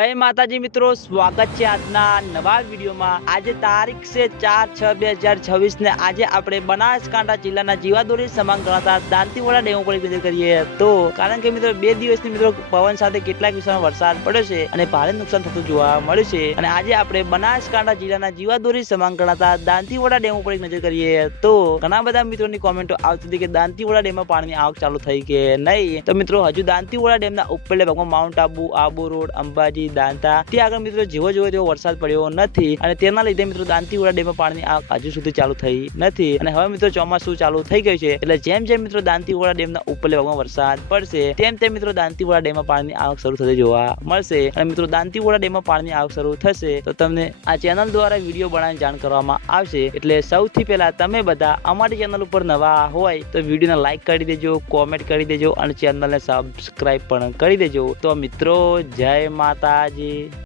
જય માતાજી મિત્રો, સ્વાગત છે આજના નવા વિડીયોમાં। આજે તારીખ છે 4/6/2026 ને આજે આપણે બનાસકાંઠા જિલ્લાના જીવાદોરી સમાંગ ગણાતા દાંતીવાડા ડેમ ઉપર નજર કરીએ તો કારણ કે મિત્રો 2 દિવસની મિત્રો પવન સાથે કેટલાક વિસ્તારમાં વરસાદ પડ્યો છે અને ભારે નુકસાન થતું જોવા મળ્યું છે અને આજે આપણે બનાસકાંઠા જિલ્લાના જીવાદોરી સમાંગ ગણાતા દાંતીવાડા ડેમ ઉપર નજર કરીએ તો ઘણા બધા મિત્રોની કોમેન્ટો આવતી હતી કે દાંતીવાડા ડેમમાં પાણીની આવક ચાલુ થઈ કે નહીં। તો મિત્રો હજુ દાંતીવાડા ડેમના ઉપરલે ભાગમાં માઉન્ટ આબુ રોડ, અંબાજી, દાંતા ત્યાં આગળ મિત્રો જેવો તેવો વરસાદ પડ્યો નથી અને તેના લીધે મિત્રો દાંતીવાડા ડેમમાં પાણીની આવક હજુ સુધી ચાલુ થઈ નથી અને હવે મિત્રો ચોમાસું ચાલુ થઈ ગયું છે એટલે જેમ મિત્રો દાંતીવાડા ડેમના ઉપરલે ભાગમાં વરસાદ પડશે તેમ મિત્રો દાંતીવાડા ડેમમાં પાણીની આવક શરૂ થતી જોવા મળશે અને મિત્રો દાંતીવાડા ડેમમાં પાણીની આવક શરૂ થશે તો તમને આ ચેનલ દ્વારા વિડીયો બનાવીને જાણ કરવામાં આવશે। એટલે સૌથી પહેલા તમે બધા અમારી ચેનલ ઉપર નવા હોય તો વિડીયોને લાઈક કરી દેજો, કોમેન્ટ કરી દેજો અને ચેનલને સબસ્ક્રાઇબ પણ કરી દેજો। તો મિત્રો જય માતાજી।